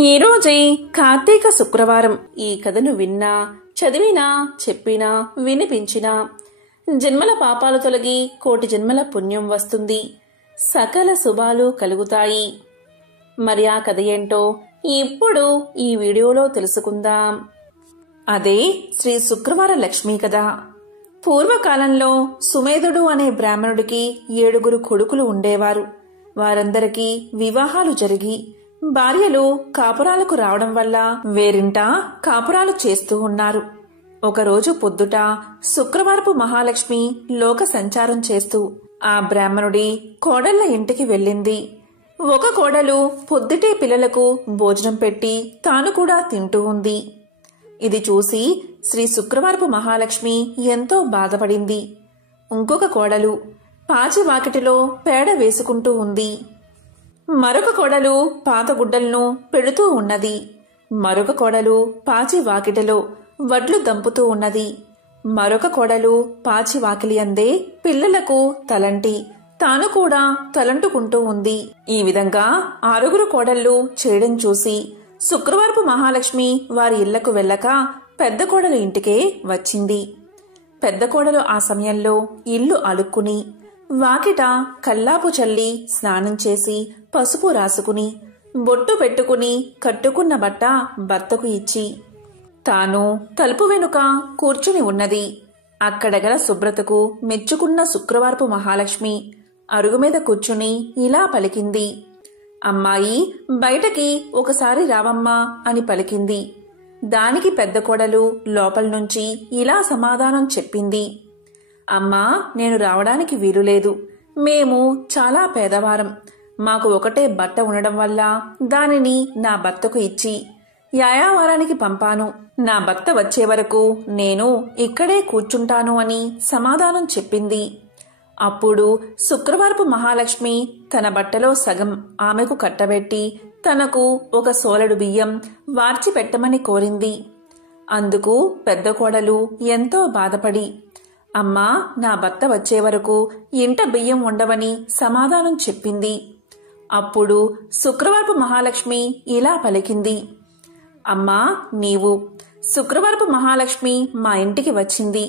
ఈ రోజే కార్తీక శుక్రవారం. ఈ కథను విన్నా, చదివినా, చెప్పినా, వినిపించినా జన్మల పాపాలు తొలగి కోటి జన్మల పుణ్యం వస్తుంది, సకల శుభాలు కలుగుతాయి. మరి ఆ కథ ఏంటో ఇప్పుడు ఈ వీడియోలో తెలుసుకుందాం. అదే శ్రీ శుక్రవార లక్ష్మీ కథ. పూర్వకాలంలో సుమేధుడు అనే బ్రాహ్మణుడికి 7 కొడుకులు ఉండేవారు. వారందరికీ వివాహాలు జరిగి భార్యలు కాపురాలకు రావడం వల్ల వేరింట కాపురాలు చేస్తూ ఉన్నారు. ఒకరోజు పొద్దుట శుక్రవారపు మహాలక్ష్మి లోక సంచారం చేస్తూ ఆ బ్రాహ్మణుడి కోడళ్ల ఇంటికి వెళ్ళింది. ఒక కోడలు పొద్దుటే పిల్లలకు భోజనం పెట్టి తాను కూడా తింటూ ఉంది. ఇది చూసి శ్రీ శుక్రవారపు మహాలక్ష్మి ఎంతో బాధపడింది. ఇంకొక కోడలు పాచి వాకిటిలో పేడ వేసుకుంటూ ఉంది. మరొక కోడలు పాత గుడ్డలను పెడుతూ ఉన్నది. మరొక కోడలు పాచి వాకిటిలో వడ్లు దంపుతూ ఉన్నది. మరొక కోడలు పాచి వాకిలి అందే పిల్లలకు తలంటి తాను కూడా తలంటుకుంటూ ఉంది. ఈ విధంగా 6 కోడళ్లు చేయడం చూసి శుక్రవారపు మహాలక్ష్మి వారి ఇళ్లకు వెళ్ళక పెద్ద కోడలు ఇంటికే వచ్చింది. పెద్ద కోడలు ఆ సమయంలో ఇల్లు అలుక్కుని వాకిట కల్లాపు చల్లి స్నానం చేసి పసుపు రాసుకుని బొట్టు పెట్టుకుని కట్టుకున్న బట్ట భర్తకు ఇచ్చి తాను తలుపు వెనుక కూర్చుని ఉన్నది. అక్కడగల శుభ్రతకు మెచ్చుకున్న శుక్రవారపు మహాలక్ష్మి అరుగుమీద కూర్చుని ఇలా పలికింది. అమ్మాయి, బయటకి ఒకసారి రావమ్మా అని పలికింది. దానికి పెద్ద కోడలు లోపల నుంచి ఇలా సమాధానం చెప్పింది. అమ్మా, నేను రావడానికి వీలులేదు. మేము చాలా పేదవారం. మాకు ఒకటే బట్ట ఉండడం వల్ల దానిని నా భర్తకు ఇచ్చి యాయావారానికి పంపాను. నా భర్త వచ్చే వరకు నేను ఇక్కడే కూర్చుంటాను అని సమాధానం చెప్పింది. అప్పుడు శుక్రవారపు మహాలక్ష్మి తన బట్టలో సగం ఆమెకు కట్టబెట్టి తనకు ఒక సోలెడు బియ్యం వార్చి పెట్టమని కోరింది. అందుకు పెద్ద కోడలు ఎంతో బాధపడి, అమ్మా, నా భర్త వచ్చే వరకు ఇంట బియ్యం ఉండవని సమాధానం చెప్పింది. అప్పుడు శుక్రవారపు మహాలక్ష్మి ఇలా పలికింది. అమ్మా, నీవు శుక్రవారపు మహాలక్ష్మి మా ఇంటికి వచ్చింది.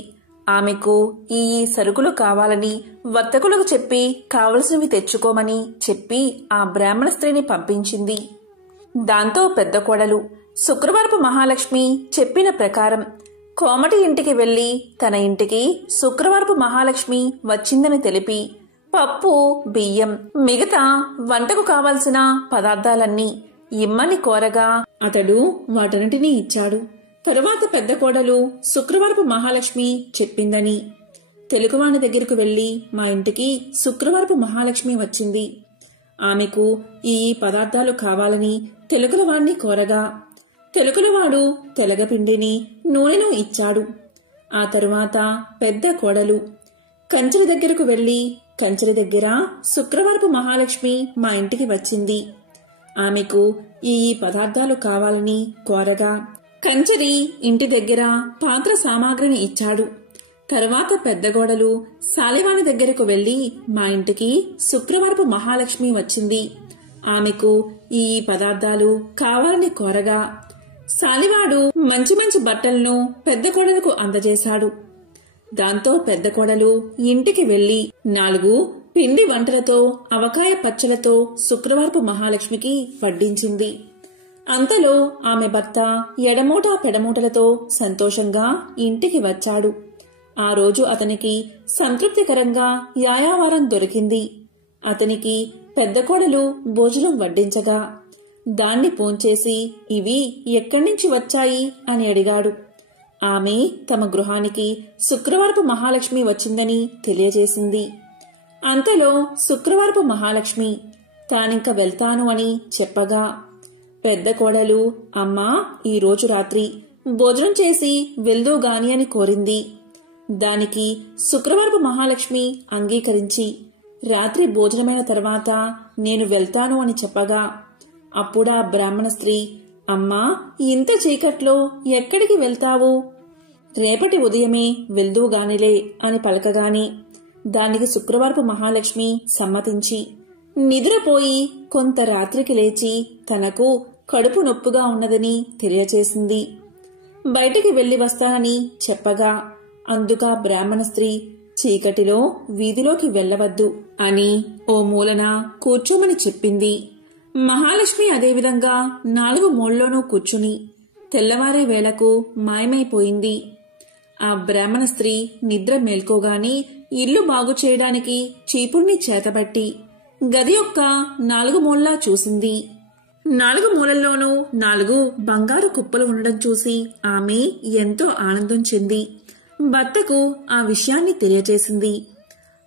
ఆమెకు ఈ సరుకులు కావాలని వర్తకులకు చెప్పి కావలసినవి తెచ్చుకోమని చెప్పి ఆ బ్రాహ్మణ స్త్రీని పంపించింది. దాంతో పెద్ద కోడలు శుక్రవారపు మహాలక్ష్మి చెప్పిన ప్రకారం కోమటి ఇంటికి వెళ్లి తన ఇంటికి శుక్రవారపు మహాలక్ష్మి వచ్చిందని తెలిపి పప్పు, బియ్యం, మిగతా వంటకు కావలసిన పదార్థాలన్నీ ఇమ్మని కోరగా అతడు వాటన్నిటినీ ఇచ్చాడు. తరువాత పెద్ద కోడలు శుక్రవారపు మహాలక్ష్మి చెప్పిందని తెలుగువాని దగ్గరకు వెళ్లి మా ఇంటికి శుక్రవారపు మహాలక్ష్మి వచ్చింది. ఆమెకు ఈ పదార్థాలు కావాలని తెలుగులవాణ్ణి కోరగా తెలుగులవాడు తెలగపిండిని, నూనెను ఇచ్చాడు. ఆ తరువాత పెద్ద కోడలు కంచెల దగ్గరకు వెళ్లి కంచెల దగ్గర శుక్రవారపు మహాలక్ష్మి మా ఇంటికి వచ్చింది. ఆమెకు ఈ పదార్థాలు కావాలని కోరగా కంచెరి ఇంటి దగ్గర పాత్ర సామాగ్రిని ఇచ్చాడు. తరువాత పెద్ద కోడలు సాలివాని దగ్గరకు వెళ్లి మా ఇంటికి శుక్రవారపు మహాలక్ష్మి వచ్చింది. ఆమెకు ఈ పదార్థాలు కావాలని కోరగా సాలివాడు మంచి మంచి బట్టలను పెద్ద కోడలకు అందజేశాడు. దాంతో పెద్ద కోడలు ఇంటికి వెళ్లి 4 పిండి వంటలతో అవకాయ పచ్చలతో శుక్రవారపు మహాలక్ష్మికి వడ్డించింది. అంతలో ఆమె భర్త ఎడమూట పెడమూటలతో సంతోషంగా ఇంటికి వచ్చాడు. ఆ రోజు అతనికి సంతృప్తికరంగా యాయావారం దొరికింది. అతనికి పెద్ద కోడలు భోజనం వడ్డించగా దాన్ని భోంచేసి ఇవి ఎక్కడి నుంచి వచ్చాయి అని అడిగాడు. ఆమె తమ గృహానికి శుక్రవారపు మహాలక్ష్మి వచ్చిందని తెలియజేసింది. అంతలో శుక్రవారపు మహాలక్ష్మి తానింక వెళ్తాను అని చెప్పగా పెద్ద కోడలు, అమ్మా, ఈ రోజు రాత్రి భోజనం చేసి వెళ్దూగాని అని కోరింది. దానికి శుక్రవారపు మహాలక్ష్మి అంగీకరించి రాత్రి భోజనమైన తర్వాత నేను వెళ్తాను అని చెప్పగా అప్పుడా బ్రాహ్మణ స్త్రీ, అమ్మా, ఇంత చీకట్లో ఎక్కడికి వెళ్తావు? రేపటి ఉదయమే వెళ్దూగానిలే అని పలకగాని దానికి శుక్రవారపు మహాలక్ష్మి సమ్మతించి నిద్రపోయి కొంత రాత్రికి లేచి తనకు కడుపు నొప్పుగా ఉన్నదని తెలియచేసింది. బయటికి వెళ్లి వస్తానని చెప్పగా అందుక బ్రాహ్మణ స్త్రీ చీకటిలో వీధిలోకి వెళ్లవద్దు అని ఓ మూలన కూర్చోమని చెప్పింది. మహాలక్ష్మి అదేవిధంగా 4 మూలలోనూ కూర్చుని తెల్లవారే వేళకు మాయమైపోయింది. ఆ బ్రాహ్మణ స్త్రీ నిద్ర మేల్కోగానే ఇల్లు బాగు చేయడానికి చీపుణ్ణి చేతబట్టి గది యొక్క 4 మూలలా చూసింది. 4 మూలల్లోనూ 4 బంగారు కుప్పలు ఉండడం చూసి ఆమె ఎంతో ఆనందం చెంది భర్తకు ఆ విషయాన్ని తెలియచేసింది.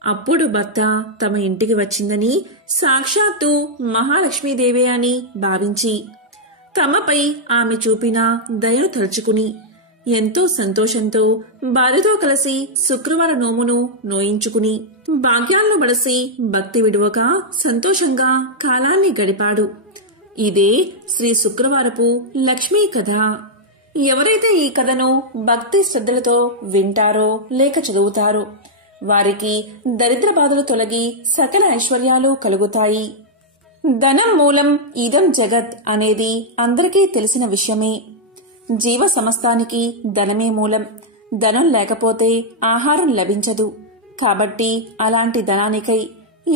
అప్పుడు భర్త తమ ఇంటికి వచ్చిందని సాక్షాత్తు మహాలక్ష్మీదేవి అని భావించి తమపై ఆమె చూపిన దయను తలుచుకుని ఎంతో సంతోషంతో భార్యతో కలిసి శుక్రవార నోమును నోయించుకుని భాగ్యాలను బడసి భక్తి విడువక సంతోషంగా కాలాన్ని గడిపాడు. ఇదే శ్రీ శుక్రవారపు లక్ష్మీ కథ. ఎవరైతే ఈ కథను భక్తి శ్రద్ధలతో వింటారో లేక చదువుతారో వారికి దరిద్ర బాధలు తొలగి సకల ఐశ్వర్యాలు కలుగుతాయి. ధనం మూలం ఇదం జగత్ అనేది అందరికీ తెలిసిన విషయమే. జీవ సమస్తానికి ధనమే మూలం. ధనం లేకపోతే ఆహారం లభించదు. కాబట్టి అలాంటి ధనానికై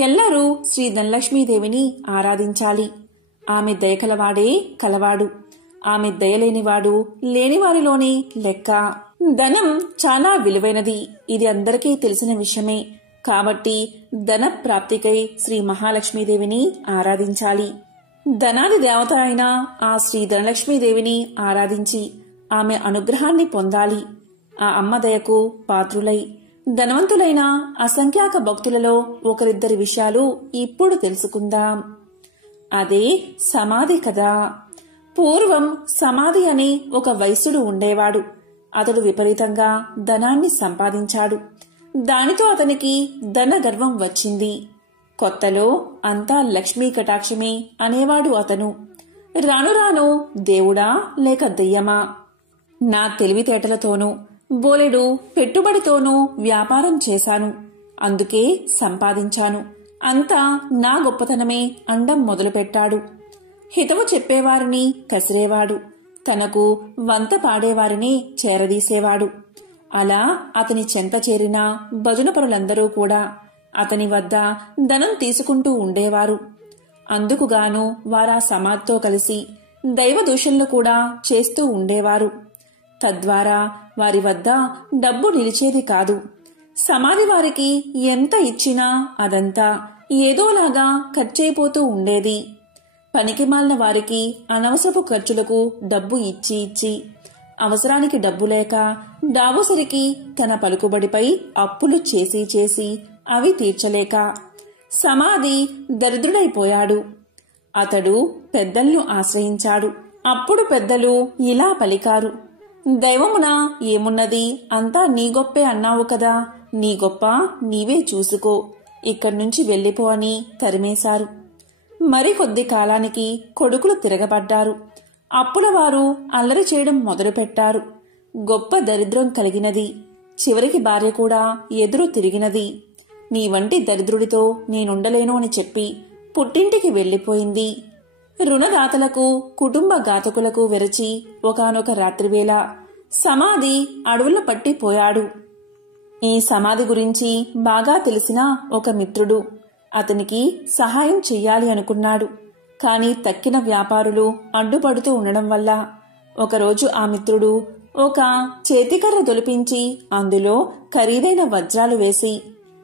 ఎల్లరూ శ్రీ ధనలక్ష్మీదేవిని ఆరాధించాలి. ఆమె దయకలవాడే కలవాడు. ఆమె దయలేనివాడు లేనివారిలోని లెక్క. ధనం చాలా విలువైనది. ఇది అందరికీ తెలిసిన విషయమే. కాబట్టి ధన ప్రాప్తికై శ్రీ మహాలక్ష్మీదేవిని ఆరాధించాలి. ధనాది దేవత అయిన ఆ శ్రీ ధనలక్ష్మీదేవిని ఆరాధించి ఆమె అనుగ్రహాన్ని పొందాలి. ఆ అమ్మ దయకు పాత్రులై ధనవంతులైన అసంఖ్యాక భక్తులలో ఒకరిద్దరి విషయాలు ఇప్పుడు తెలుసుకుందాం. అదే సమాధి కథ. పూర్వం సమాధి అనే ఒక వైశ్యుడు ఉండేవాడు. అతడు విపరీతంగా ధనాన్ని సంపాదించాడు. దానితో అతనికి ధన గర్వం వచ్చింది. కొత్తలో అంతా లక్ష్మీ కటాక్షమే అనేవాడు అతను. రాను రాను దేవుడా లేక దెయ్యమా, నా తెలివితేటలతోనూ బోలెడు పెట్టుబడితోనూ వ్యాపారం చేశాను, అందుకే సంపాదించాను, అంతా నా గొప్పతనమే అండం మొదలుపెట్టాడు. హితవు చెప్పేవారిని కసిరేవాడు. తనకు వంత పాడేవారిని చేరదీసేవాడు. అలా అతని చెంత చేరిన భజనపరులందరూ కూడా అతని వద్ద ధనం తీసుకుంటూ ఉండేవారు. అందుకుగాను వారా సమాధితో కలిసి దైవ దూషణలు కూడా చేస్తూ ఉండేవారు. తద్వారా వారి వద్ద డబ్బు నిలిచేది కాదు. సమాధి వారికి ఎంత ఇచ్చినా అదంతా ఏదోలాగా ఖర్చయిపోతూ ఉండేది. పనికిమాలిన వారికి అనవసరపు ఖర్చులకు డబ్బు ఇచ్చి అవసరానికి డబ్బు లేక డాబోసరికి తన పలుకుబడిపై అప్పులు చేసి అవి తీర్చలేక సమాధి దరిద్రుడైపోయాడు. అతడు పెద్దలను ఆశ్రయించాడు. అప్పుడు పెద్దలు ఇలా పలికారు: దైవమున ఏమున్నది, అంతా నీ గొప్పే అన్నావు కదా, నీ గొప్ప నీవే చూసుకో, ఇక్కడ్నుంచి వెళ్ళిపో అని తరిమేశారు. మరికొద్ది కాలానికి కొడుకులు తిరగబడ్డారు. అప్పుల వారు అల్లరి చేయడం మొదలుపెట్టారు. గొప్ప దరిద్రం కలిగినది. చివరికి భార్య కూడా ఎదురు తిరిగినది. నీ వంటి దరిద్రుడితో నేనుండలేను అని చెప్పి పుట్టింటికి వెళ్లిపోయింది. రుణదాతలకు కుటుంబ ఘాతకులకు వెరచి ఒకానొక రాత్రివేళ సమాధి అడవుల్లో పట్టిపోయాడు. ఈ సమాధి గురించి బాగా తెలిసిన ఒక మిత్రుడు అతనికి సహాయం చెయ్యాలి అనుకున్నాడు. కాని తక్కిన వ్యాపారులు అడ్డుపడుతూ ఉండడం వల్ల ఒకరోజు ఆ మిత్రుడు ఒక చేతికర్ర దొలిపించి అందులో ఖరీదైన వజ్రాలు వేసి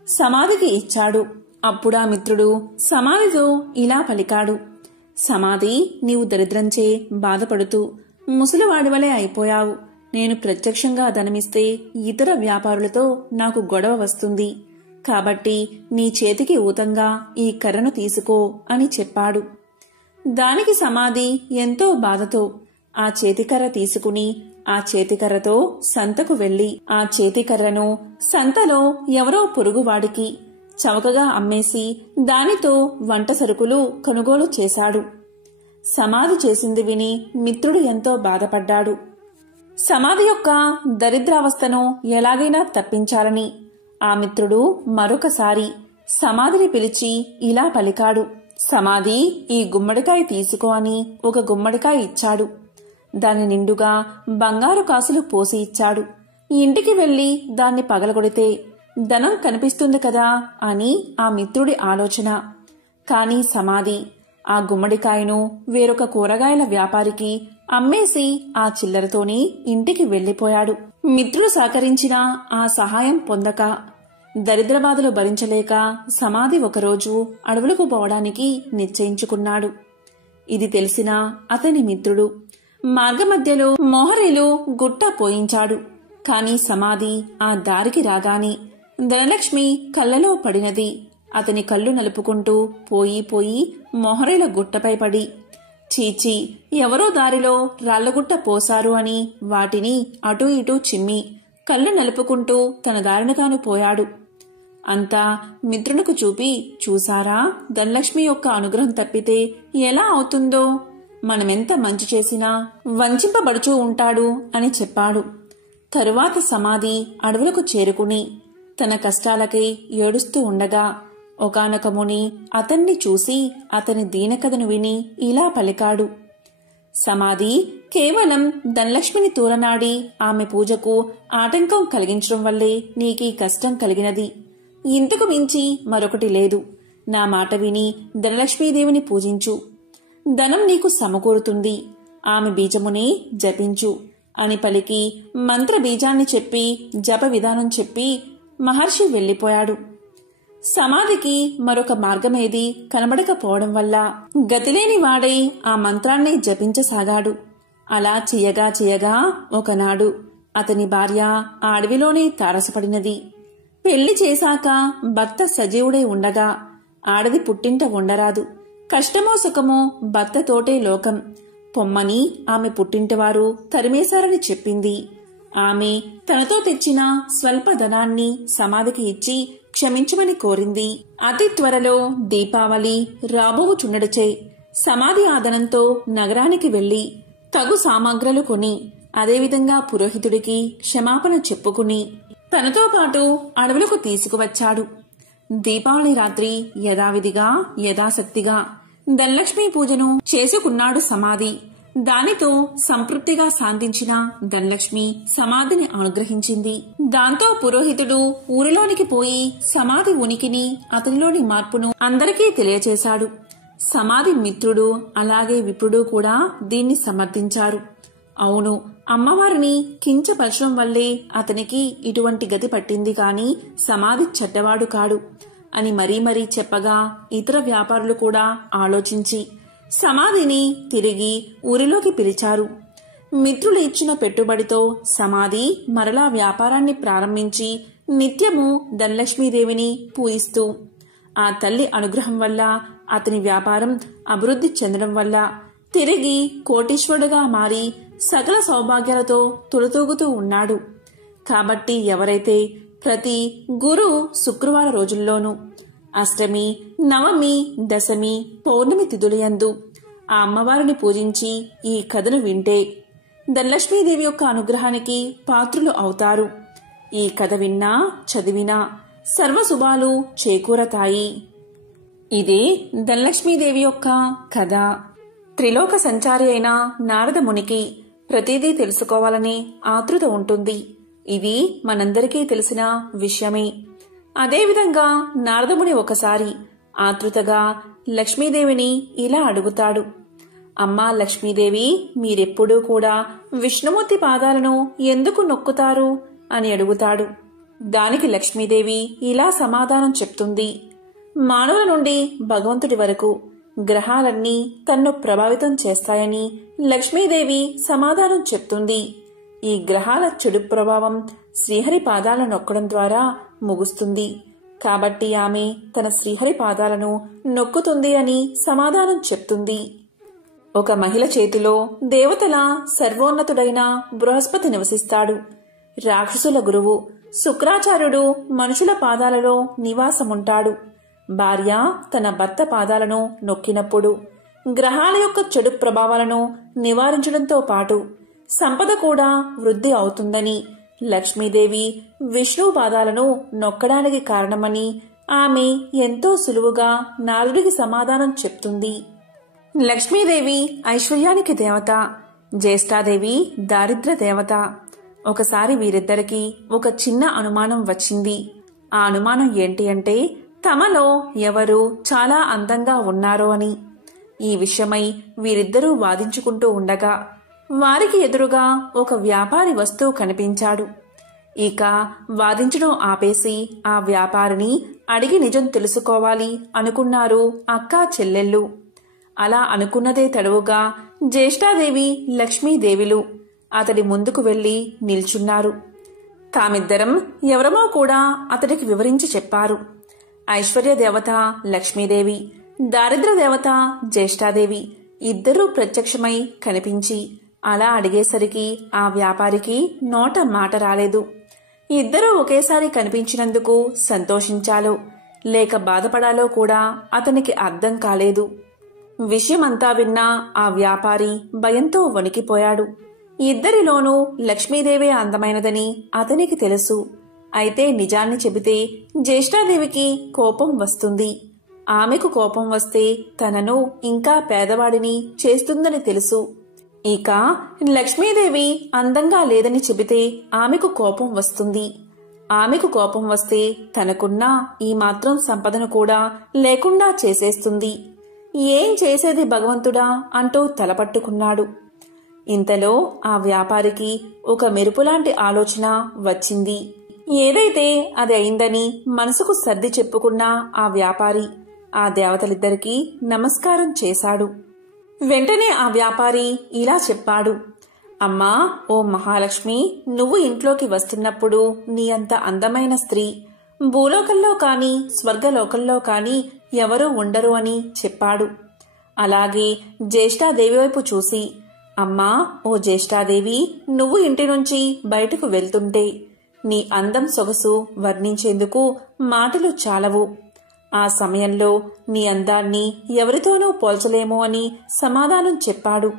సమాధికి ఇచ్చాడు. అప్పుడా మిత్రుడు సమాధితో ఇలా పలికాడు: సమాధి, నీవు దరిద్రంచే బాధపడుతూ ముసలివాడివలే అయిపోయావు. నేను ప్రత్యక్షంగా ధనమిస్తే ఇతర వ్యాపారులతో నాకు గొడవ వస్తుంది. కాబట్టి నీ చేతికి ఊతంగా ఈ కర్రను తీసుకో అని చెప్పాడు. దానికి సమాధి ఎంతో బాధతో ఆ చేతికర్ర తీసుకుని ఆ చేతికర్రతో సంతకు వెళ్లి ఆ చేతికర్రను సంతలో ఎవరో పొరుగువాడికి చవకగా అమ్మేసి దానితో వంట సరుకులు కొనుగోలు చేశాడు. సమాధి చేసింది విని మిత్రుడు ఎంతో బాధపడ్డాడు. సమాధి యొక్క దరిద్రావస్థను ఎలాగైనా తప్పించాలని ఆ మిత్రుడు మరొకసారి సమాధిని పిలిచి ఇలా పలికాడు: సమాధి ఈ గుమ్మడికాయ తీసుకో అని ఒక గుమ్మడికాయ ఇచ్చాడు. దాని నిండుగా బంగారు కాసులు పోసి ఇచ్చాడు. ఇంటికి వెళ్లి దాన్ని పగలగొడితే ధనం కనిపిస్తుంది కదా అని ఆ మిత్రుడి ఆలోచన. కాని సమాధి ఆ గుమ్మడికాయను వేరొక కూరగాయల వ్యాపారికి అమ్మేసి ఆ చిల్లరతోనే ఇంటికి వెళ్లిపోయాడు. మిత్రుడు సహకరించినా ఆ సహాయం పొందక దరిద్రబాధలు భరించలేక సమాధి ఒకరోజు అడవులకు పోవడానికి నిశ్చయించుకున్నాడు. ఇది తెలిసిన అతని మిత్రుడు మార్గమధ్యలో మోహరేలు గుట్ట పోయించాడు. కాని సమాధి ఆ దారికి రాగానే ధనలక్ష్మి కళ్ళలో పడినది. అతని కళ్ళు నలుపుకుంటూ పోయి మోహరేల గుట్టపై పడి, చీచి, ఎవరో దారిలో రాళ్లగుట్ట పోసారు అని వాటిని అటూ ఇటూ చిమ్మి కళ్ళు నలుపుకుంటూ తన దారినగాను పోయాడు. అంతా మిత్రునకు చూపి, చూసారా, ధనలక్ష్మి యొక్క అనుగ్రహం తప్పితే ఎలా అవుతుందో, మనమెంత మంచి చేసినా వంచింపబడుచూ ఉంటాడు అని చెప్పాడు. తరువాత సమాధి అడవులకు చేరుకుని తన కష్టాలకై ఏడుస్తూ ఉండగా ఒకానొక ముని అతన్ని చూసి అతని దీనకథను విని ఇలా పలికాడు. సమాధి కేవలం ధనలక్ష్మిని తూలనాడి ఆమె పూజకు ఆటంకం కలిగించడం వల్లే నీకీ కష్టం కలిగినది. ఇంతకు మించి మరొకటి లేదు. నా మాట విని ధనలక్ష్మీదేవిని పూజించు. ధనం నీకు సమకూరుతుంది. ఆమె బీజమునే జపించు అని పలికి మంత్ర బీజాన్ని చెప్పి జప విధానం చెప్పి మహర్షి వెళ్లిపోయాడు. సమాధికి మరొక మార్గమేది కనబడకపోవడం వల్ల గతిలేని వాడై ఆ మంత్రాన్ని జపించసాగాడు. అలా చేయగా ఒకనాడు అతని భార్య ఆ అడవిలోనే తారసపడినది. పెళ్లి చేశాక భర్త సజీవుడై ఉండగా ఆడది పుట్టింట ఉండరాదు. కష్టమో సుఖమో భర్తతోటే లోకం. పొమ్మని ఆమె పుట్టింటివారు తరిమేశారని చెప్పింది. ఆమె తనతో తెచ్చిన స్వల్ప ధనాన్ని సమాధికి ఇచ్చి క్షమించమని కోరింది. అతి త్వరలో దీపావళి రాబోవుచుండడచే సమాధి ఆదనంతో నగరానికి వెళ్లి తగు సామగ్రలు కొని అదేవిధంగా పురోహితుడికి క్షమాపణ చెప్పుకుని తనతో పాటు అడవులకు తీసుకువచ్చాడు. దీపావళి రాత్రి యథావిధిగా యథాశక్తిగా ధనలక్ష్మీ పూజను చేసుకున్నాడు సమాధి. దానితో సంతృప్తిగా శాంతించిన ధనలక్ష్మి సమాధిని అనుగ్రహించింది. దాంతో పురోహితుడు ఊరిలోనికి పోయి సమాధి ఉనికిని అతనిలోని మార్పును అందరికీ తెలియచేశాడు. సమాధి మిత్రుడు అలాగే విప్రుడు కూడా దీన్ని సమర్థించారు. అవును, అమ్మవారిని కించపరచడం వల్లే అతనికి ఇటువంటి గతి పట్టింది కాని సమాధి చెడ్డవాడు కాడు అని మరీ చెప్పగా ఇతర వ్యాపారులు కూడా ఆలోచించి సమాధిని తిరిగి ఊరిలోకి పిలిచారు. మిత్రులు ఇచ్చిన పెట్టుబడితో సమాధి మరలా వ్యాపారాన్ని ప్రారంభించి నిత్యము ధనలక్ష్మీదేవిని పూజిస్తూ ఆ తల్లి అనుగ్రహం వల్ల అతని వ్యాపారం అభివృద్ధి చెందడం వల్ల తిరిగి కోటీశ్వరుడుగా మారి సకల సౌభాగ్యాలతో తులతూగుతూ ఉన్నాడు. కాబట్టి ఎవరైతే ప్రతి గురు శుక్రవార రోజుల్లోనూ అష్టమి, నవమి, దశమి, పౌర్ణమి తిథులయందు ఆ అమ్మవారిని పూజించి ఈ కథను వింటే ధనలక్ష్మీదేవి యొక్క అనుగ్రహానికి పాత్రులు అవుతారు. ఈ కథ విన్నా చదివినా సర్వశుభాలు చేకూరతాయి. ఇదే ధనలక్ష్మీదేవి యొక్క కథ. త్రిలోక సంచారి అయిన నారద మునికి ప్రతిదీ తెలుసుకోవాలనే ఆతృత ఉంటుంది. ఇది మనందరికీ తెలిసిన విషయమే. అదేవిధంగా నారదముని ఒకసారి ఆతృతగా లక్ష్మీదేవిని ఇలా అడుగుతాడు. అమ్మా లక్ష్మీదేవి, మీరెప్పుడూ కూడా విష్ణుమూర్తి పాదాలను ఎందుకు నొక్కుతారు అని అడుగుతాడు. దానికి లక్ష్మీదేవి ఇలా సమాధానం చెప్తుంది. మానవుల నుండి భగవంతుడి వరకు గ్రహాలన్నీ తన్ను ప్రభావితం చేస్తాయని లక్ష్మీదేవి సమాధానం చెప్తుంది. ఈ గ్రహాల చెడు ప్రభావం శ్రీహరి పాదాలను నొక్కడం ద్వారా ముగుస్తుంది. కాబట్టి ఆమె తన శ్రీహరి పాదాలను నొక్కుతుంది అని సమాధానం చెప్తుంది. ఒక మహిళ చేతిలో దేవతల సర్వోన్నతుడైన బృహస్పతి నివసిస్తాడు. రాక్షసుల గురువు శుక్రాచార్యుడు మనుషుల పాదాలలో నివాసముంటాడు. భార్య తన భర్త పాదాలను నొక్కినప్పుడు గ్రహాల యొక్క చెడు ప్రభావాలను నివారించడంతో పాటు సంపద కూడా వృద్ధి అవుతుందని లక్ష్మీదేవి విష్ణు పాదాలను నొక్కడానికి కారణమని ఆమె ఎంతో సులువుగా నారదుడికి సమాధానం చెప్తుంది. లక్ష్మీదేవి ఐశ్వర్యానికి దేవత, జ్యేష్ఠాదేవి దారిద్ర్య దేవత. ఒకసారి వీరిద్దరికీ ఒక చిన్న అనుమానం వచ్చింది. ఆ అనుమానం ఏంటి అంటే తమలో ఎవరు చాలా అందంగా ఉన్నారో అని. ఈ విషయమై వీరిద్దరూ వాదించుకుంటూ ఉండగా వారికి ఎదురుగా ఒక వ్యాపారి వస్తూ కనిపించాడు. ఇక వాదించడం ఆపేసి ఆ వ్యాపారిని అడిగి నిజం తెలుసుకోవాలి అనుకున్నారు అక్కా చెల్లెళ్ళు. అలా అనుకున్నదే తడవుగా జ్యేష్ఠాదేవి లక్ష్మీదేవిలు అతడి ముందుకు వెళ్లి నిల్చున్నారు. తామిద్దరం ఎవరమో కూడా అతడికి వివరించి చెప్పారు. ఐశ్వర్య దేవత లక్ష్మీదేవి, దారిద్ర దేవత జ్యేష్ఠాదేవి ఇద్దరూ ప్రత్యక్షమై కనిపించి అలా అడిగేసరికి ఆ వ్యాపారికి నోట మాట రాలేదు. ఇద్దరూ ఒకేసారి కనిపించినందుకు సంతోషించాలో లేక బాధపడాలో కూడా అతనికి అర్థం కాలేదు. విషయమంతా విన్నా ఆ వ్యాపారి భయంతో వణికిపోయాడు. ఇద్దరిలోనూ లక్ష్మీదేవే అందమైనదని అతనికి తెలుసు. అయితే నిజాన్ని చెబితే జ్యేష్ఠాదేవికి కోపం వస్తుంది. ఆమెకు కోపం వస్తే తనను ఇంకా పేదవాడిని చేస్తుందని తెలుసు. ఇక లక్ష్మీదేవి అందంగా లేదని చెబితే ఆమెకు కోపం వస్తుంది. ఆమెకు కోపం వస్తే తనకున్న ఈ మాత్రం సంపదను కూడా లేకుండా చేసేస్తుంది. ఏం చేసేది భగవంతుడా అంటూ తలపట్టుకున్నాడు. ఇంతలో ఆ వ్యాపారికి ఒక మెరుపులాంటి ఆలోచన వచ్చింది. ఏదైతే అది అయిందని మనసుకు సర్ది చెప్పుకున్న ఆ వ్యాపారి ఆ దేవతలిద్దరికీ నమస్కారం చేశాడు. వెంటనే ఆ వ్యాపారి ఇలా చెప్పాడు. అమ్మా, ఓ మహాలక్ష్మి, నువ్వు ఇంట్లోకి వస్తున్నప్పుడు నీ అంత అందమైన స్త్రీ భూలోకంలో కాని స్వర్గలోకంలో కాని ఎవరూ ఉండరు అని చెప్పాడు. అలాగే జ్యేష్ఠాదేవి వైపు చూసి, అమ్మా, ఓ జ్యేష్ఠాదేవి, నువ్వు ఇంటి నుంచి బయటకు వెళ్తుంటే నీ అందం సొగసు వర్ణించేందుకు మాటలు చాలవు. ఆ సమయంలో నీ అందాన్ని ఎవరితోనూ పోల్చలేమో అని సమాధానం చెప్పాడు.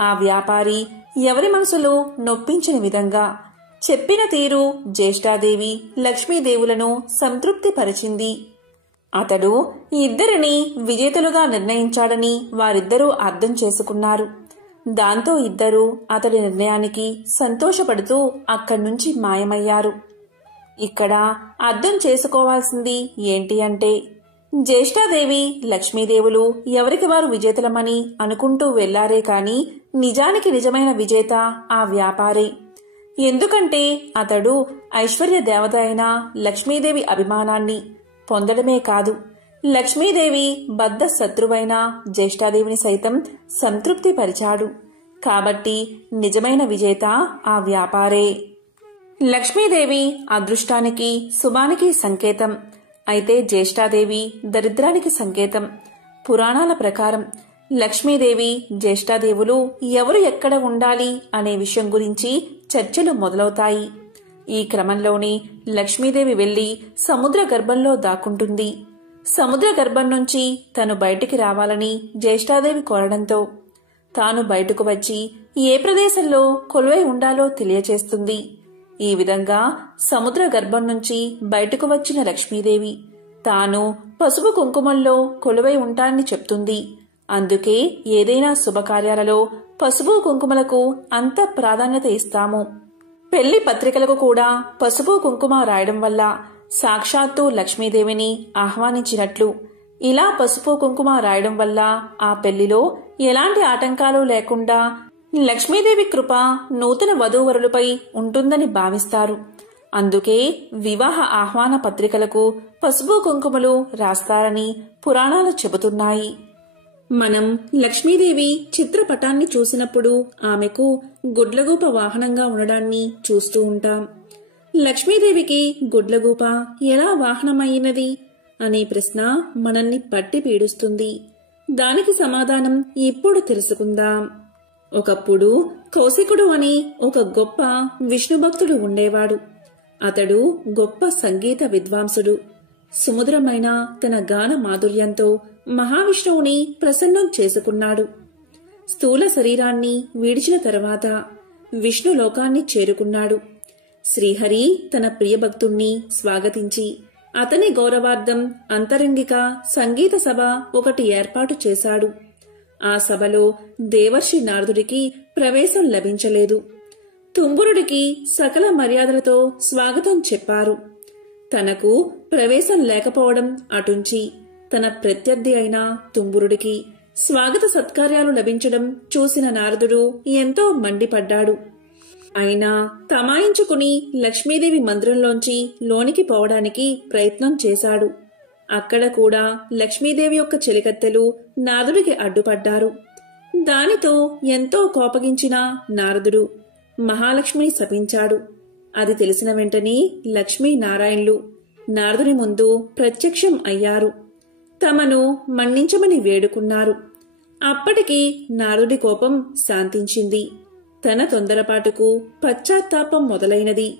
ఆ వ్యాపారి ఎవరి మనసులో నొప్పించిన విధంగా చెప్పిన తీరు జ్యేష్ఠాదేవి లక్ష్మీదేవులను సంతృప్తిపరిచింది. అతడు ఇద్దరిని విజేతలుగా నిర్ణయించాడని వారిద్దరూ అర్థం చేసుకున్నారు. దాంతో ఇద్దరూ అతడి నిర్ణయానికి సంతోషపడుతూ అక్కడ్నుంచి మాయమయ్యారు. ఇక్కడ అర్థం చేసుకోవాల్సింది ఏంటి అంటే జ్యేష్ఠాదేవి లక్ష్మీదేవులు ఎవరికి వారు విజేతలమని అనుకుంటూ వెళ్లారే కాని నిజానికి నిజమైన విజేత ఆ వ్యాపారే. ఎందుకంటే అతడు ఐశ్వర్య దేవత అయిన లక్ష్మీదేవి అభిమానాన్ని పొందడమే కాదు, లక్ష్మీదేవి బద్ధ శత్రువైన జ్యేష్ఠాదేవిని సైతం సంతృప్తిపరిచాడు. కాబట్టి నిజమైన విజేత ఆ వ్యాపారే. లక్ష్మీదేవి అదృష్టానికి శుభానికి సంకేతం. అయితే జ్యేష్ఠాదేవి దరిద్రానికి సంకేతం. పురాణాల ప్రకారం లక్ష్మీదేవి జ్యేష్ఠాదేవులు ఎవరు ఎక్కడ ఉండాలి అనే విషయం గురించి చర్చలు మొదలవుతాయి. ఈ క్రమంలోనే లక్ష్మీదేవి వెళ్లి సముద్ర గర్భంలో దాక్కుంటుంది. సముద్ర గర్భం నుంచి తను బయటికి రావాలని జ్యేష్ఠాదేవి కోరడంతో తాను బయటకు వచ్చి ఏ ప్రదేశంలో కొలువై ఉండాలో తెలియచేస్తుంది. ఈ విధంగా సముద్ర గర్భం నుంచి బయటకు వచ్చిన లక్ష్మీదేవి తాను పసుపు కుంకుమల్లో కొలువై ఉంటానని చెప్తుంది. అందుకే ఏదైనా శుభకార్యాలలో పసుపు కుంకుమలకు అంత ప్రాధాన్యత ఇస్తాము. పెళ్లి పత్రికలకు కూడా పసుపు కుంకుమ రాయడం వల్ల సాక్షాత్తు లక్ష్మీదేవిని ఆహ్వానించినట్లు. ఇలా పసుపు కుంకుమ రాయడం వల్ల ఆ పెళ్లిలో ఎలాంటి ఆటంకాలు లేకుండా లక్ష్మీదేవి కృప నూతన వధూవరులపై ఉంటుందని భావిస్తారు. అందుకే వివాహ ఆహ్వాన పత్రికలకు పసుపు కుంకుమలు రాస్తారని పురాణాలు చెబుతున్నాయి. మనం లక్ష్మీదేవి చిత్రపటాన్ని చూసినప్పుడు ఆమెకు గుడ్లగూప వాహనంగా ఉండడాన్ని చూస్తూ ఉంటాం. లక్ష్మీదేవికి గుడ్లగూప ఎలా వాహనమైనది అనే ప్రశ్న మనల్ని పట్టి పీడిస్తుంది. దానికి సమాధానం ఇప్పుడు తెలుసుకుందాం. ఒకప్పుడు కౌశికుడు అని ఒక గొప్ప విష్ణు భక్తుడు ఉండేవాడు. అతడు గొప్ప సంగీత విద్వాంసుడు. సుమధురమైన తన గాన మాధుర్యంతో మహావిష్ణువుని ప్రసన్నం చేసుకున్నాడు. స్థూల శరీరాన్ని విడిచిన తరువాత విష్ణు లోకాన్ని చేరుకున్నాడు. శ్రీహరి తన ప్రియభక్తుణ్ణి స్వాగతించి అతని గౌరవార్థం అంతరంగిక సంగీత సభ ఒకటి ఏర్పాటు చేశాడు. ఆ సభలో దేవర్షి నారదుడికి ప్రవేశం లభించలేదు. తుంబురుడికి సకల మర్యాదలతో స్వాగతం చెప్పారు. తనకు ప్రవేశం లేకపోవడం అటుంచి తన ప్రత్యర్థి అయిన తుంబురుడికి స్వాగత సత్కార్యాలు లభించడం చూసిన నారదుడు ఎంతో మండిపడ్డాడు. అయినా తమాయించుకుని లక్ష్మీదేవి మందిరంలోంచి లోనికి పోవడానికి ప్రయత్నం చేశాడు. అక్కడ కూడా లక్ష్మీదేవి యొక్క చెలికత్తెలు నారదుడికి అడ్డుపడ్డారు. దానితో ఎంతో కోపగించిన నారదుడు మహాలక్ష్మిని శపించాడు. అది తెలిసిన వెంటనే లక్ష్మీనారాయణులు నారదుని ముందు ప్రత్యక్షం అయ్యారు. తమను మన్నించమని వేడుకున్నారు. అప్పటికి నారదుడి కోపం శాంతించింది. తన తొందరపాటుకు పశ్చాత్తాపం మొదలైనది.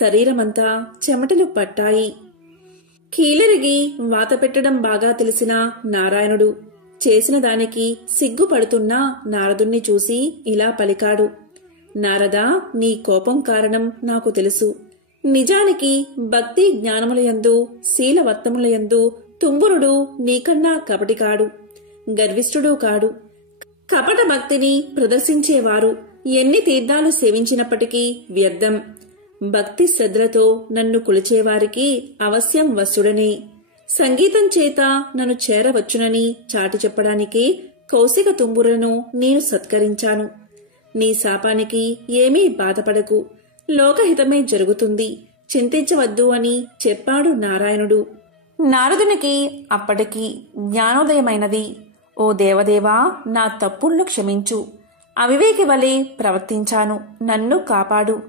శరీరమంతా చెమటలు పట్టాయి. కీలరిగి వాత పెట్టడం బాగా తెలిసిన నారాయణుడు చేసిన దానికి సిగ్గుపడుతున్న నారదుణ్ణి చూసి ఇలా పలికాడు. నారదా, నీ కోపం కారణం నాకు తెలుసు. నిజానికి భక్తి జ్ఞానములయందు శీలవత్తములయందు తుంబురుడు నీకన్నా కపటి కాడు, గర్విష్ఠుడు కాడు. కపట భక్తిని ప్రదర్శించేవారు ఎన్ని తీర్థాలు సేవించినప్పటికీ వ్యర్థం. భక్తి శ్రద్ధలతో నన్ను కొలిచేవారికి అవశ్యం వశుడనే. సంగీతం చేత నన్ను చేరవచ్చునని చాటి చెప్పడానికే కౌశిక తుంబురులను నేను సత్కరించాను. నీ శాపానికి ఏమీ బాధపడకు, లోకహితమే జరుగుతుంది, చింతించవద్దు అని చెప్పాడు నారాయణుడు. నారదునికి అప్పటికి జ్ఞానోదయమైనది. ఓ దేవదేవా, నా తప్పులను క్షమించు. అవివేకి వలె ప్రవర్తించాను, నన్ను కాపాడు.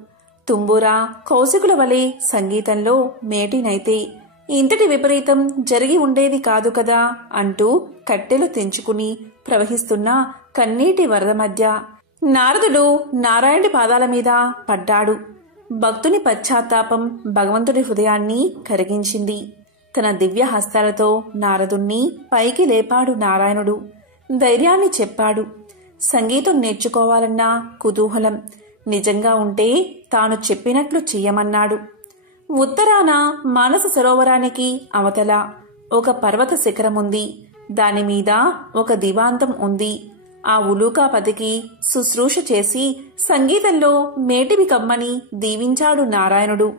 తుంబురా, కౌశికుల వలె సంగీతంలో మేటినైతే ఇంతటి విపరీతం జరిగి ఉండేది కాదు కదా అంటూ కట్టెలు తెంచుకుని ప్రవహిస్తున్న కన్నీటి వరద మధ్య నారదుడు నారాయణుడి పాదాల మీద పడ్డాడు. భక్తుని పశ్చాత్తాపం భగవంతుడి హృదయాన్ని కరిగించింది. తన దివ్య హస్తాలతో నారదుణ్ణి పైకి లేపాడు నారాయణుడు. ధైర్యాన్ని చెప్పాడు. సంగీతం నేర్చుకోవాలన్న కుతూహలం నిజంగా ఉంటే తాను చెప్పినట్లు చెయ్యమన్నాడు. ఉత్తరాన మానస సరోవరానికి అవతల ఒక పర్వత శిఖరముంది. దానిమీద ఒక దివాంతం ఉంది. ఆ ఉలూకాపతికి శుశ్రూష చేసి సంగీతంలో మేటివి కమ్మని దీవించాడు నారాయణుడు.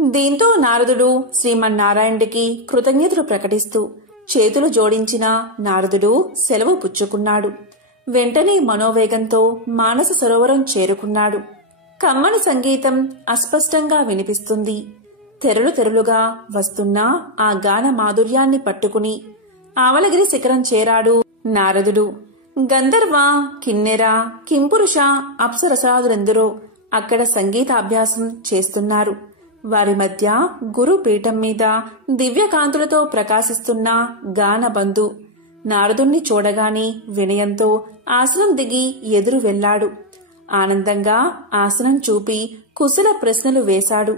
దీంతో నారదుడు శ్రీమన్నారాయణుడికి కృతజ్ఞతలు ప్రకటిస్తూ చేతులు జోడించిన నారదుడు సెలవు పుచ్చుకున్నాడు. వెంటనే మనోవేగంతో మానస సరోవరం చేరుకున్నాడు. కమ్మని సంగీతం అస్పష్టంగా వినిపిస్తుంది. తెరలు తెరలుగా వస్తున్న ఆ గాన మాధుర్యాన్ని పట్టుకుని ఆవలగిరి శిఖరం చేరాడు నారదుడు. గంధర్వ, కిన్నెర, కింపురుష, అప్సరసాదులెందరో అక్కడ సంగీతాభ్యాసం చేస్తున్నారు. వారి మధ్య గురు పీఠం మీద దివ్యకాంతులతో ప్రకాశిస్తున్న గానబంధు నారదుణ్ణి చూడగానే వినయంతో ఆసనం దిగి ఎదురు వెళ్లాడు. ఆనందంగా ఆసనం చూపి కుశల ప్రశ్నలు వేశాడు.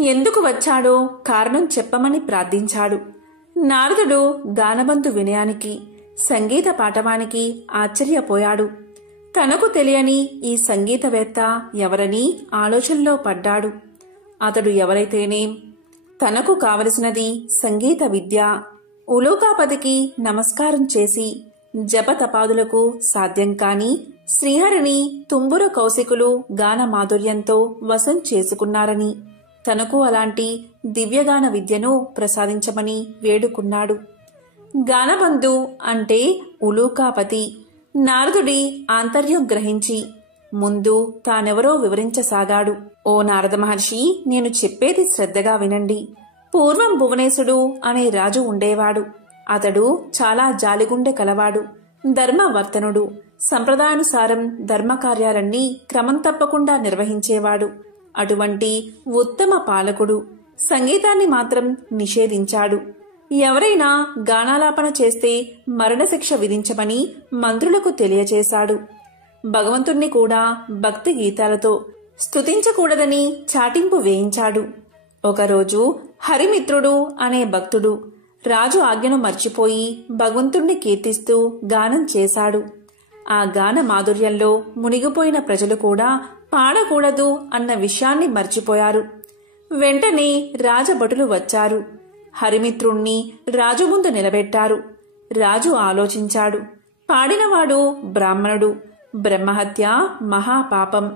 ఎందుకు వచ్చాడో కారణం చెప్పమని ప్రార్థించాడు. నారదుడు గానబంధు వినయానికి, సంగీత పాఠవానికి ఆశ్చర్యపోయాడు. తనకు తెలియని ఈ సంగీతవేత్త ఎవరని ఆలోచనలో పడ్డాడు. అతడు ఎవరైతేనేం, తనకు కావలసినది సంగీత విద్య. ఉలూకాపతికి నమస్కారం చేసి జపతపాదులకు సాధ్యం కాని శ్రీహరిని తుంబుర కౌశికులు గాన మాధుర్యంతో వశం చేసుకున్నారని, తనకు అలాంటి దివ్యగాన విద్యను ప్రసాదించమని వేడుకున్నాడు. గానబంధు అంటే ఉలూకాపతి. నారదుడి ఆంతర్యం గ్రహించి ముందు తానెవరో వివరించసాగాడు. ఓ నారద మహర్షి, నేను చెప్పేది శ్రద్ధగా వినండి. పూర్వం భువనేశుడు అనే రాజు ఉండేవాడు. అతడు చాలా జాలిగుండె కలవాడు, ధర్మవర్తనుడు. సంప్రదాయానుసారం ధర్మకార్యాలన్నీ క్రమం తప్పకుండా నిర్వహించేవాడు. అటువంటి ఉత్తమ పాలకుడు సంగీతాన్ని మాత్రం నిషేధించాడు. ఎవరైనా గానాలాపన చేస్తే మరణశిక్ష విధించమని మంత్రులకు తెలియచేశాడు. భగవంతుణ్ణి కూడా భక్తి గీతాలతో స్తుతించకూడదని చాటింపు వేయించాడు. ఒకరోజు హరిమిత్రుడు అనే భక్తుడు రాజు ఆజ్ఞను మర్చిపోయి భగవంతుణ్ణి కీర్తిస్తూ గానం చేశాడు. ఆ గాన మాధుర్యంలో మునిగిపోయిన ప్రజలు కూడా పాడకూడదు అన్న విషయాన్ని మర్చిపోయారు. వెంటనే రాజభటులు వచ్చారు. హరిమిత్రుణ్ణి రాజు ముందు నిలబెట్టారు. రాజు ఆలోచించాడు. పాడినవాడు బ్రాహ్మణుడు. బ్రహ్మహత్య మహాపాపం.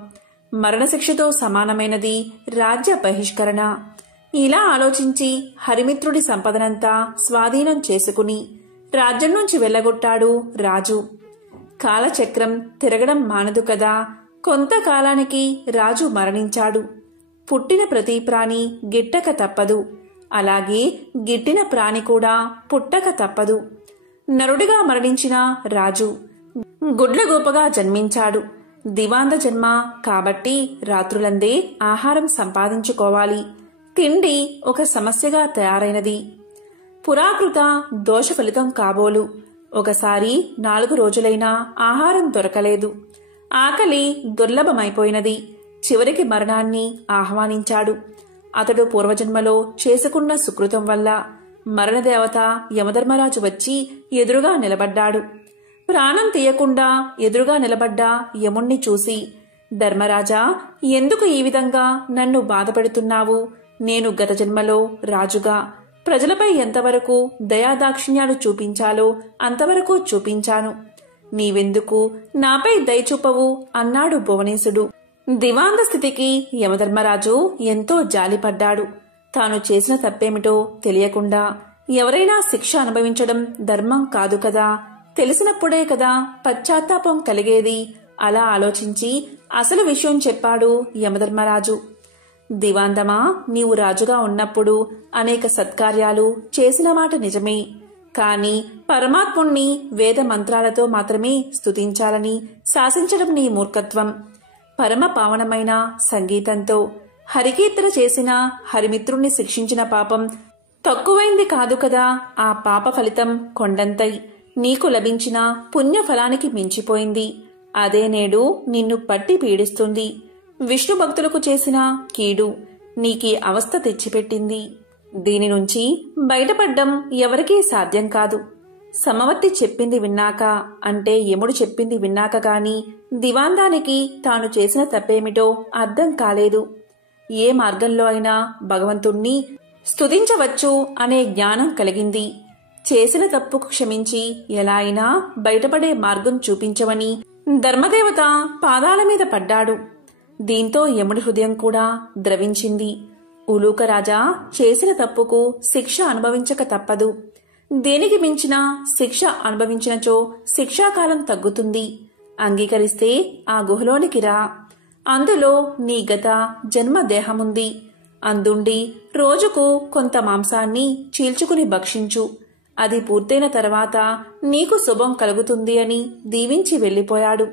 మరణశిక్షతో సమానమైనది రాజ్య బహిష్కరణ. ఇలా ఆలోచించి హరిమిత్రుడి సంపదనంతా స్వాధీనం చేసుకుని రాజ్యం నుంచి వెళ్లగొట్టాడు రాజు. కాలచక్రం తిరగడం మానదు కదా. కొంతకాలానికి రాజు మరణించాడు. పుట్టిన ప్రతి ప్రాణి గిట్టక తప్పదు. అలాగే గిట్టిన ప్రాణి కూడా పుట్టక తప్పదు. నరుడిగా మరణించిన రాజు గుడ్లగోపగా జన్మించాడు. దివాంద జన్మ కాబట్టి రాత్రులందే ఆహారం సంపాదించుకోవాలి. తిండి ఒక సమస్యగా తయారైనది. పురాకృత దోష ఫలితం కాబోలు. ఒకసారి 4 రోజులైనా ఆహారం దొరకలేదు. ఆకలి దుర్లభమైపోయినది. చివరికి మరణాన్ని ఆహ్వానించాడు. అతడు పూర్వజన్మలో చేసుకున్న సుకృతం వల్ల మరణదేవత యమధర్మరాజు వచ్చి ఎదురుగా నిలబడ్డాడు. ప్రాణం తీయకుండా ఎదురుగా నిలబడ్డ యముణ్ణి చూసి, ధర్మరాజా, ఎందుకు ఈ విధంగా నన్ను బాధపెడుతున్నావు? నేను గత జన్మలో రాజుగా ప్రజలపై ఎంతవరకు దయాదాక్షిణ్యాలు చూపించాలో అంతవరకు చూపించాను. నీవెందుకు నాపై దయచూపవు అన్నాడు భువనేశుడు. దివాంద స్థితికి యమధర్మరాజు ఎంతో జాలిపడ్డాడు. తాను చేసిన తప్పేమిటో తెలియకుండా ఎవరైనా శిక్ష అనుభవించడం ధర్మం కాదు కదా. తెలిసినప్పుడే కదా పశ్చాత్తాపం కలిగేది. అలా ఆలోచించి అసలు విషయం చెప్పాడు యమధర్మరాజు. దివాందమా, నీవు రాజుగా ఉన్నప్పుడు అనేక సత్కార్యాలు చేసిన మాట నిజమే. కాని పరమాత్ముణ్ణి వేద మంత్రాలతో మాత్రమే స్తుతించాలని శాసించడం నీ మూర్ఖత్వం. పరమ పావనమైన సంగీతంతో హరికీర్తన చేసిన హరిమిత్రుణ్ణి శిక్షించిన పాపం తక్కువైంది కాదు కదా. ఆ పాప ఫలితం కొండంతై నీకు లభించిన పుణ్యఫలానికి మించిపోయింది. అదే నేడు నిన్ను పట్టి పీడిస్తుంది. విష్ణు భక్తులకు చేసిన కీడు నీకీ అవస్థ తెచ్చిపెట్టింది. దీని నుంచి బయటపడ్డం ఎవరికీ సాధ్యం కాదు. సమవర్తి చెప్పింది విన్నాక, అంటే యముడు చెప్పింది విన్నాక గాని దివాందానికి తాను చేసిన తప్పేమిటో అర్థం కాలేదు. ఏ మార్గంలో అయినా భగవంతుణ్ణి స్తుతించవచ్చు అనే జ్ఞానం కలిగింది. చేసిన తప్పుకు క్షమించి ఎలా అయినా బయటపడే మార్గం చూపించమని ధర్మదేవత పాదాల మీద పడ్డాడు. దీంతో యముడి హృదయం కూడా ద్రవించింది. ఉలూకరాజా, చేసిన తప్పుకు శిక్ష అనుభవించక తప్పదు. దేనికి మించిన శిక్ష అనుభవించినచో శిక్షాకాలం తగ్గుతుంది. అంగీకరిస్తే ఆ గుహలోనికి రా. అందులో నీ గత జన్మ దేహముంది. అందుండి రోజుకు కొంత మాంసాన్ని చీల్చుకుని భక్షించు. అది పూర్తయిన తర్వాత నీకు శుభం కలుగుతుంది అని దీవించి వెళ్లిపోయాడు.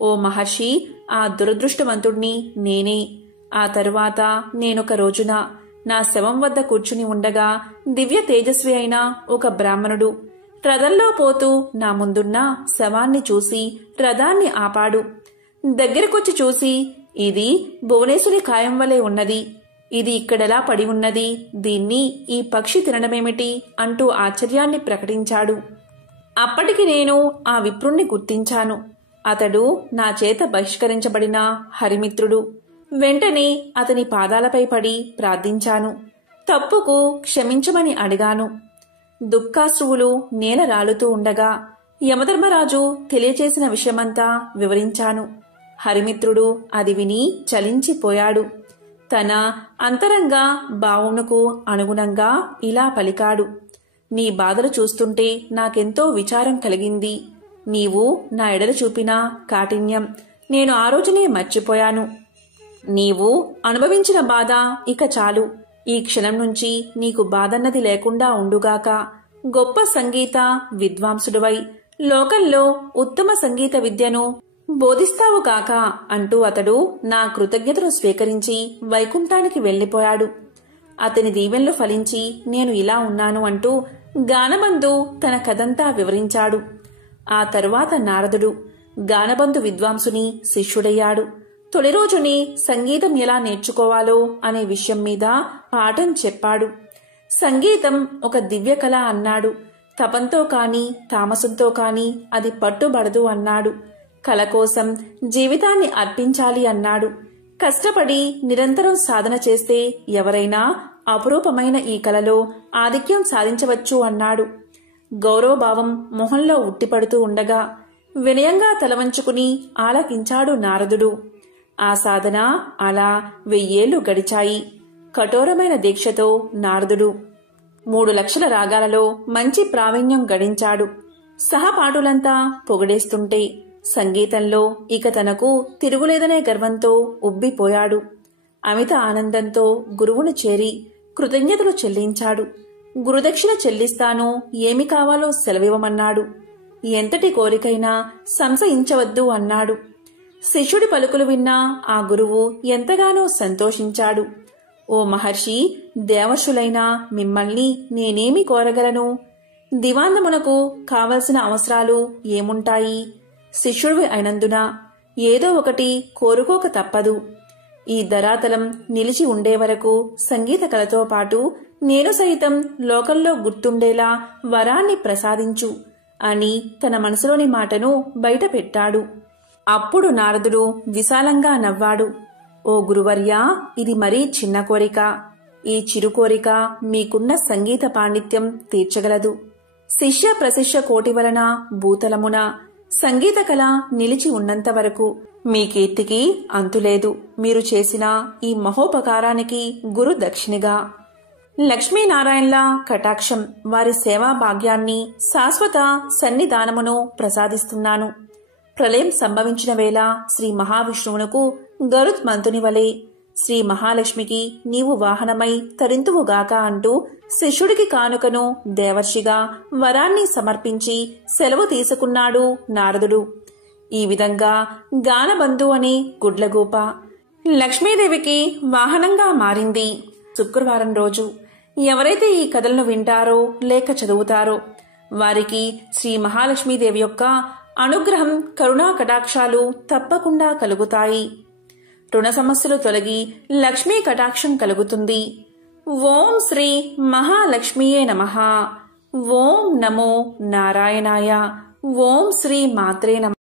ఓ మహర్షి, ఆ దురదృష్టవంతుణ్ణి నేనే. ఆ తరువాత నేనొక రోజున నా శవం వద్ద కూర్చుని ఉండగా దివ్య తేజస్వి అయిన ఒక బ్రాహ్మణుడు రథంలో పోతూ నా ముందున్న శవాన్ని చూసి రథాన్ని ఆపాడు. దగ్గరకొచ్చి చూసి, ఇది భువనేశ్వరి కాయం వలె ఉన్నది. ఇది ఇక్కడెలా పడి ఉన్నది? దీన్ని ఈ పక్షి తినడమేమిటి అంటూ ఆశ్చర్యాన్ని ప్రకటించాడు. అప్పటికి నేను ఆ విప్రుణ్ణి గుర్తించాను. అతడు నా చేత బహిష్కరించబడిన హరిమిత్రుడు. వెంటనే అతని పాదాలపై పడి ప్రార్థించాను. తప్పుకు క్షమించమని అడిగాను. దుఃఖాశ్రువులు నేల రాలుతూ ఉండగా యమధర్మరాజు తెలియచేసిన విషయమంతా వివరించాను. హరిమిత్రుడు అది విని చలించిపోయాడు. తన అంతరంగ భావమునకు అనుగుణంగా ఇలా పలికాడు. నీ బాధలు చూస్తుంటే నాకెంతో విచారం కలిగింది. నీవు నా ఎడల చూపిన కాఠిన్యం నేను ఆ రోజునే మర్చిపోయాను. నీవు అనుభవించిన బాధ ఇక చాలు. ఈ క్షణం నుంచి నీకు బాధన్నది లేకుండా ఉండుగాక. గొప్ప సంగీత విద్వాంసుడివై లోకంలో ఉత్తమ సంగీత విద్యను బోధిస్తావు కాక అంటూ అతడు నా కృతజ్ఞతను స్వీకరించి వైకుంఠానికి వెళ్లిపోయాడు. అతని దీవెనలు ఫలించి నేను ఇలా ఉన్నాను అంటూ గానబంధు తన కథంతా వివరించాడు. ఆ తరువాత నారదుడు గానబంధు విద్వాంసుని శిష్యుడయ్యాడు. తొలి రోజుని సంగీతం ఎలా నేర్చుకోవాలో అనే విషయం మీద పాఠం చెప్పాడు. సంగీతం ఒక దివ్య కళ అన్నాడు. తపంతో కాని తామసంతో కాని అది పట్టుబడదు అన్నాడు. కళ కోసం జీవితాన్ని అర్పించాలి అన్నాడు. కష్టపడి నిరంతరం సాధన చేస్తే ఎవరైనా అపురూపమైన ఈ కలలో ఆధిక్యం సాధించవచ్చు అన్నాడు. గౌరవభావం మొహంలో ఉట్టిపడుతూ ఉండగా వినయంగా తలవంచుకుని ఆలకించాడు నారదుడు. ఆ సాధన అలా 1000 ఏళ్లు గడిచాయి. కఠోరమైన దీక్షతో నారదుడు 3 లక్షల రాగాలలో మంచి ప్రావీణ్యం గడించాడు. సహపాఠులంతా పొగడేస్తుంటే సంగీతంలో ఇక తనకు తిరుగులేదనే గర్వంతో ఉబ్బిపోయాడు. అమిత ఆనందంతో గురువును చేరి కృతజ్ఞతలు చెల్లించాడు. గురుదక్షిణ చెల్లిస్తాను, ఏమి కావాలో సెలవివ్వమన్నాడు. ఎంతటి కోరికైనా సంశయించవద్దు అన్నాడు. శిష్యుడి పలుకులు విన్నా ఆ గురువు ఎంతగానో సంతోషించాడు. ఓ మహర్షి, దేవర్షులైన మిమ్మల్ని నేనేమి కోరగలను? దివాంతమునకు కావలసిన అవసరాలు ఏముంటాయి? శిష్యుడివి అయినందున ఏదో ఒకటి కోరుకోక తప్పదు. ఈ ధరాతలం నిలిచి ఉండే వరకు సంగీత కళతో పాటు నేను సైతం లోకంలో గుర్తుండేలా వరాన్ని ప్రసాదించు అని తన మనసులోని మాటను బయట పెట్టాడు. అప్పుడు నారదుడు విశాలంగా నవ్వాడు. ఓ గురువర్యా, ఇది మరీ చిన్న కోరిక. ఈ చిరు కోరిక మీకున్న సంగీత పాండిత్యం తీర్చగలదు. శిష్య ప్రశిష్య కోటి వలన భూతలమున సంగీత కళ నిలిచి ఉన్నంత వరకు మీ కీర్తికి అంతులేదు. మీరు చేసిన ఈ మహోపకారానికి గురు దక్షిణిగా లక్ష్మీనారాయణల కటాక్షం, వారి సేవా భాగ్యాన్ని, శాశ్వత సన్నిధానమును ప్రసాదిస్తున్నాను. ప్రళయం సంభవించిన వేళ శ్రీ మహావిష్ణువునకు గరుత్ మంతుని వలె శ్రీ మహాలక్ష్మికి నీవు వాహనమై తరింతువుగాక అంటూ శిష్యుడికి కానుకను దేవర్షిగా వరాన్ని సమర్పించి సెలవు తీసుకున్నాడు నారదుడు. ఈ విధంగా గానబంధు అనే గుడ్లగూప లక్ష్మీదేవికి వాహనంగా మారింది. శుక్రవారం రోజు ఎవరైతే ఈ కథలను వింటారో లేక చదువుతారో వారికి శ్రీ మహాలక్ష్మీదేవి యొక్క అనుగ్రహం, కరుణా కటాక్షాలు తప్పకుండా కలుగుతాయి. రుణ సమస్యలు తొలగి లక్ష్మీ కటాక్షం కలుగుతుంది. ఓం శ్రీ మహాలక్ష్మీయే నమః. ఓం నమో నారాయణాయ. ఓం శ్రీ మాత్రే నమః.